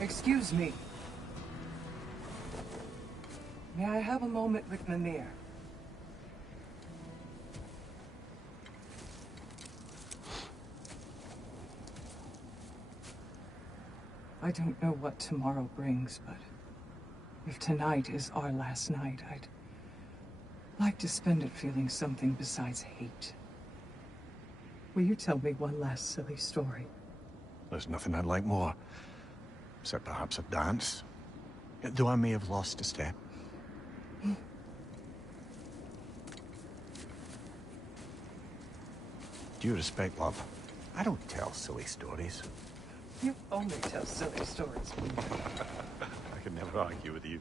Excuse me. May I have a moment with Mimir? I don't know what tomorrow brings, but if tonight is our last night, I'd like to spend it feeling something besides hate. Will you tell me one last silly story? There's nothing I'd like more, except perhaps a dance. Though I may have lost a step. Due respect, love, I don't tell silly stories. You only tell silly stories. I can never argue with you.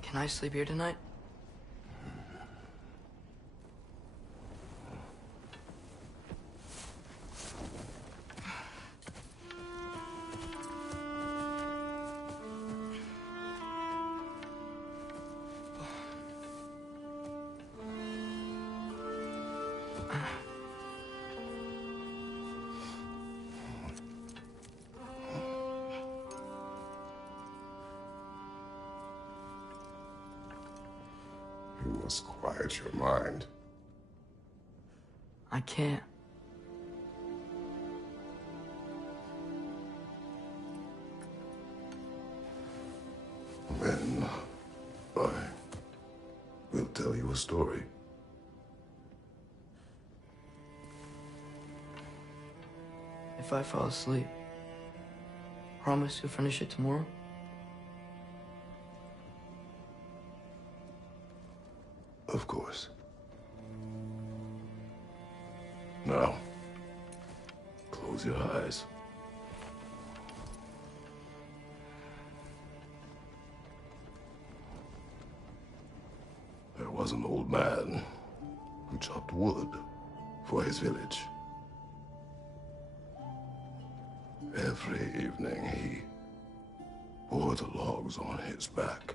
Can I sleep here tonight? You must quiet your mind. I can't. Then I will tell you a story. If I fall asleep, promise you'll finish it tomorrow? Of course. Now, close your eyes. There was an old man who chopped wood for his village. Every evening he bore the logs on his back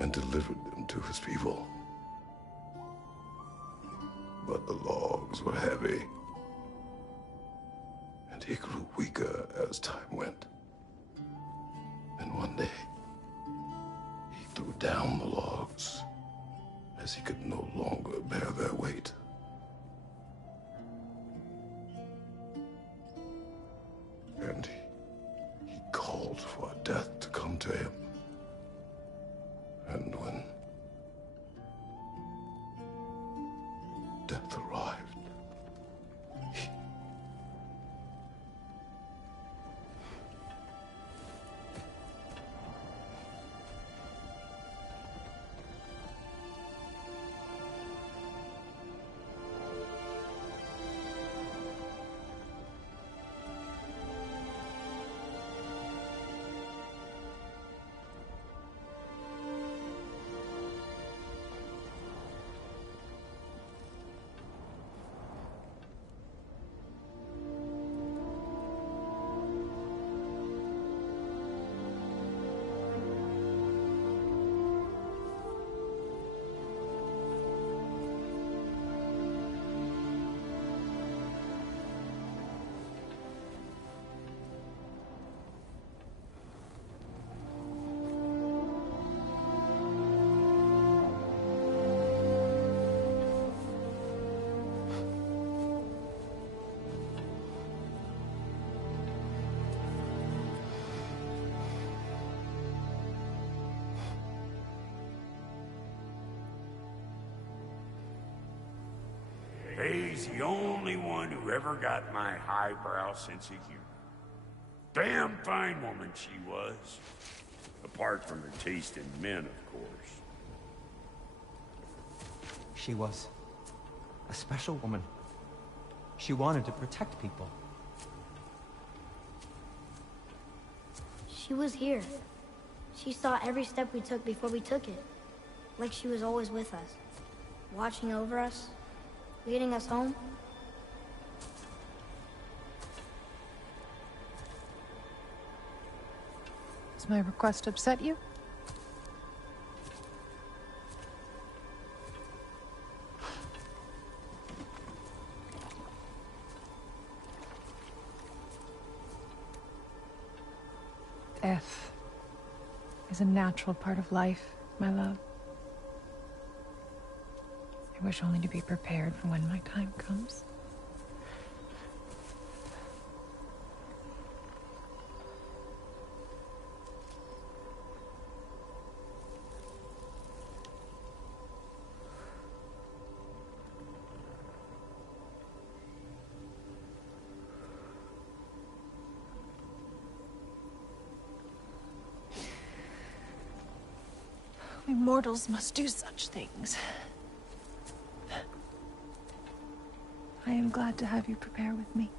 and delivered them to his people. But the logs were heavy, and he grew weaker as time went. And one day, he threw down the logs as he could no longer bear their weight. And he called for death to come to him. And when death arrived, Faye's the only one who ever got my highbrow sense of humor. Damn fine woman she was. Apart from her taste in men, of course. She was a special woman. She wanted to protect people. She was here. She saw every step we took before we took it. Like she was always with us. Watching over us. Leading us home. Does my request upset you? Death is a natural part of life, my love. I wish only to be prepared for when my time comes. We mortals must do such things. I am glad to have you prepare with me.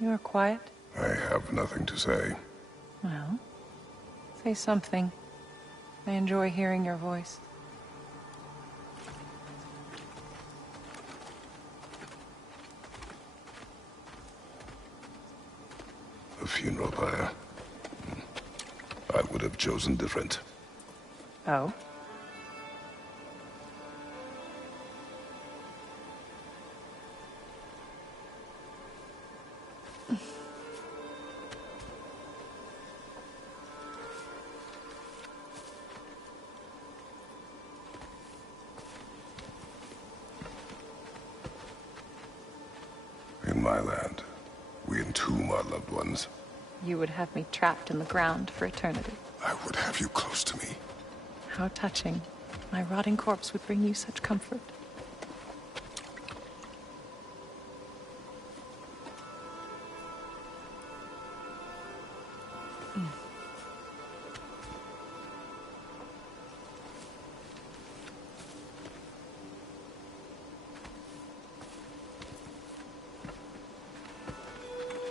You are quiet? I have nothing to say. Well, say something. I enjoy hearing your voice. A funeral pyre. I would have chosen different. Oh? In my land, we entomb our loved ones. You would have me trapped in the ground for eternity. I would have you close to me. How touching. My rotting corpse would bring you such comfort.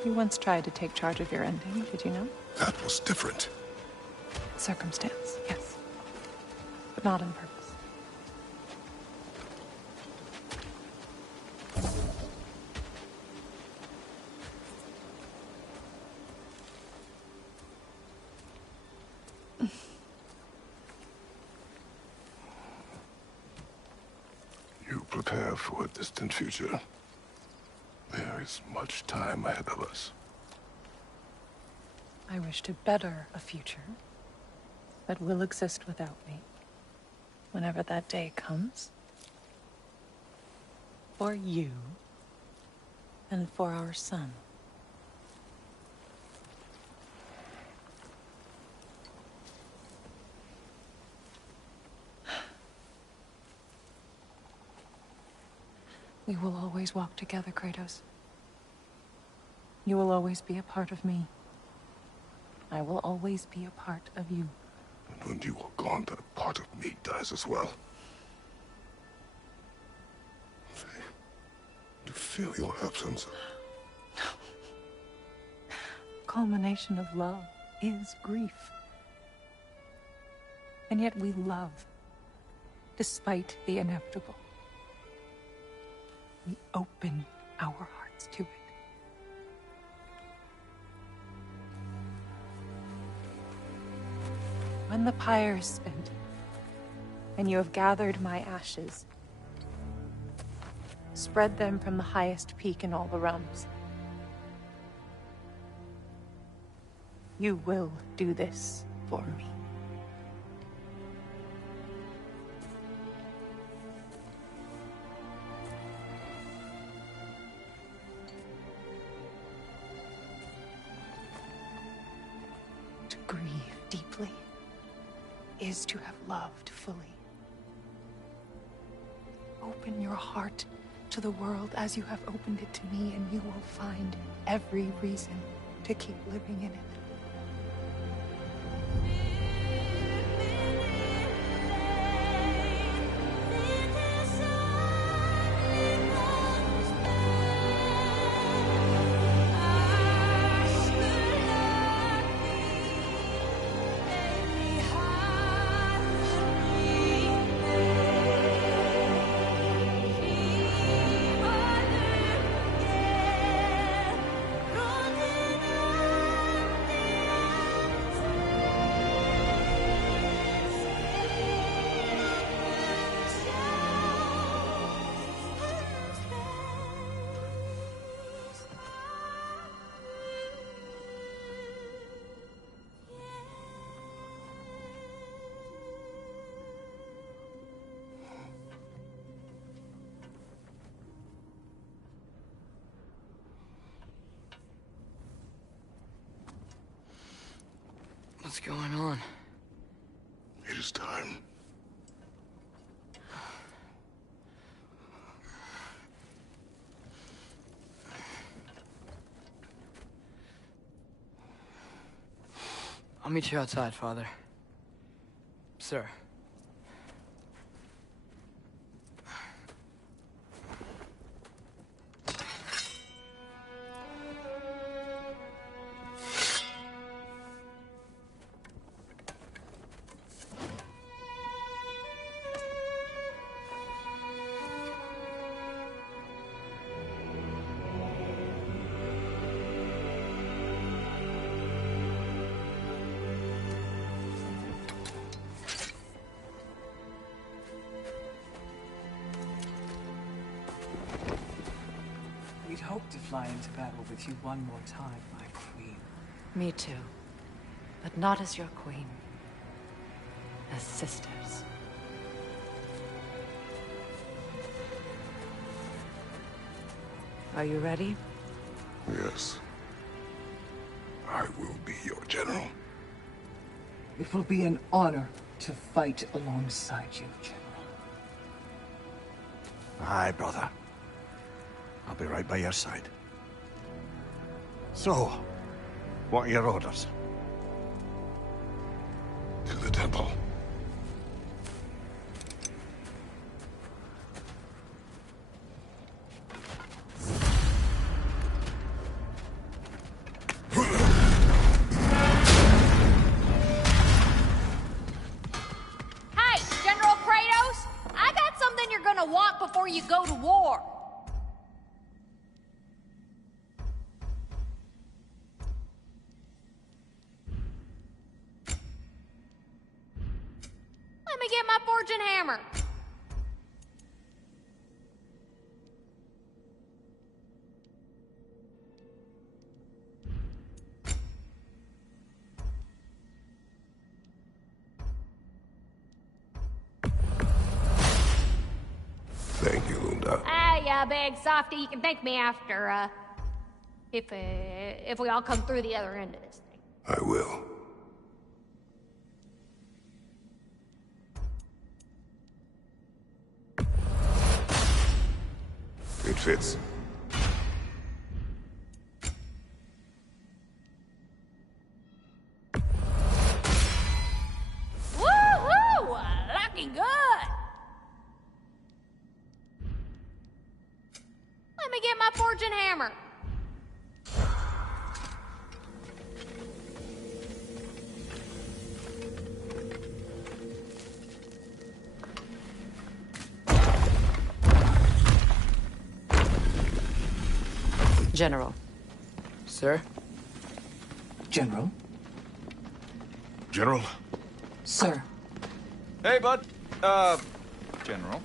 You once tried to take charge of your ending, did you know? That was different. Circumstance, yes. But not on purpose. You prepare for a distant future. There is much time ahead of us. I wish to better a future that will exist without me, whenever that day comes. For you, and for our son. We will always walk together, Kratos. You will always be a part of me. I will always be a part of you. And when you are gone, that part of me dies as well. Faye, to feel your absence. Culmination of love is grief. And yet we love, despite the inevitable. We open our hearts to it. When the pyre is spent, and you have gathered my ashes, spread them from the highest peak in all the realms. You will do this for me. grieve deeply is to have loved fully. Open your heart to the world as you have opened it to me, and you will find every reason to keep living in it. What's going on? It is time. I'll meet you outside, Father. Sir. We'd hoped to fly into battle with you one more time, my queen. Me too. But not as your queen. As sisters. Are you ready? Yes. I will be your general. It will be an honor to fight alongside you, General. Aye, brother. I'll be right by your side. So, what are your orders? To the temple. Hey, General Kratos! I got something you're gonna want before you go to war. Let me get my forging hammer. Thank you, Lunda. Ah, yeah, big softy. You can thank me after, if we all come through the other end of this thing. I will. It fits. Woohoo! Looking good. Let me get my forging hammer. General. Sir? General? General? Sir. Hey, bud. General.